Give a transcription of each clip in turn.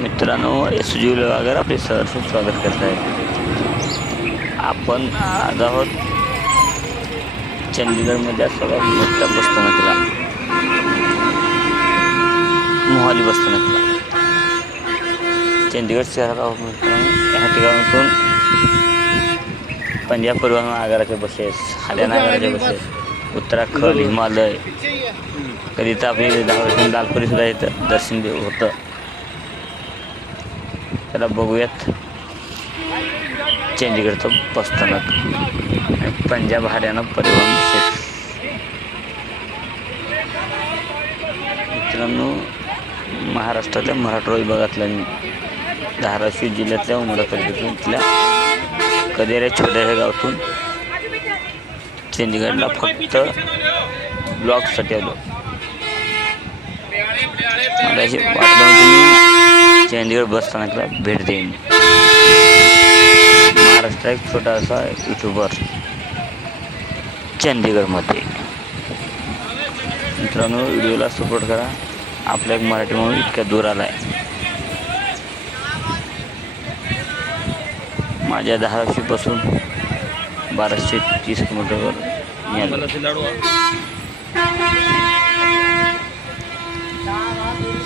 मित्रांनो, SG वगैरे आपले सहर्ष स्वागत करत आहे. आपण आज आहोत चंदीगडमध्ये सर्वात मोठा बसस्थानकला, मोहाली बसस्थानकला. चंदीगड शहरात आहोत मित्रांनो. या ठिकाणातून पंजाब परिवहन आगाराच्या बसेस, हरियाणा आगाराच्या बसेस, उत्तराखंड, हिमालय, कधी तर आपली 10 वर्षांनी लालपरी सुद्धा इथं दर्शन होतं. त्याला बघूयात चंदीगडचं बसस्थानक आणि पंजाब हरियाणा परिवहन बसेस. मित्रांनो, महाराष्ट्रातल्या मराठवाडा विभागातल्या धाराशिव जिल्ह्यातल्या उमरा तालुक्यातून इथल्या कदेऱ्या छोट्याशा गावातून चंदीगडला फक्त ब्लॉगसाठी आलो. मला अशी वाटलं तुम्ही चंदीगड बसस्थानकला भेट देईन. महाराष्ट्र एक छोटासा यूट्यूबर चंदीगडमध्ये. मित्रांनो, व्हिडिओला सपोर्ट करा. आपला एक मराठी म्हणून इतक्या दूर आला आहे. माझ्या धाराशिवपासून 1230 किलोमीटरवर मी आलो.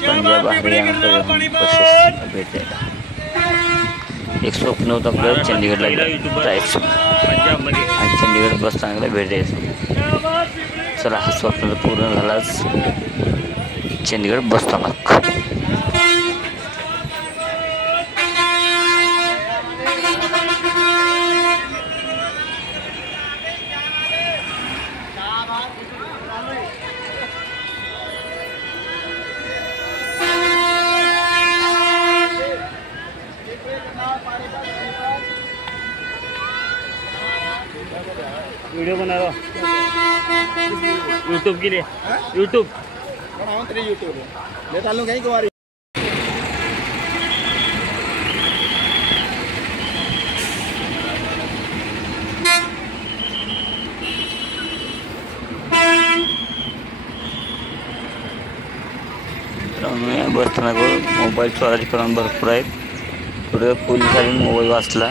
पंजाब हरियाणा परिवहन बसेस भेट द्यायला एक स्वप्न होतं आपल्याला चंदीगडला जायचं आणि चंदीगड बसस्थानकला भेट द्यायचं. चला, हा स्वप्न पूर्ण झालाच. चंदीगड बसस्थानक. वीडियो बना रहा यूट्यूब के लिए. यूट्यूब ले डालूं कहीं तुम्हारी. या बसस्थानकावर मोबाईल चोराचे प्रमाण भरपूर आहेत. पुढे पोलिसांनी मोबाईल वाचला.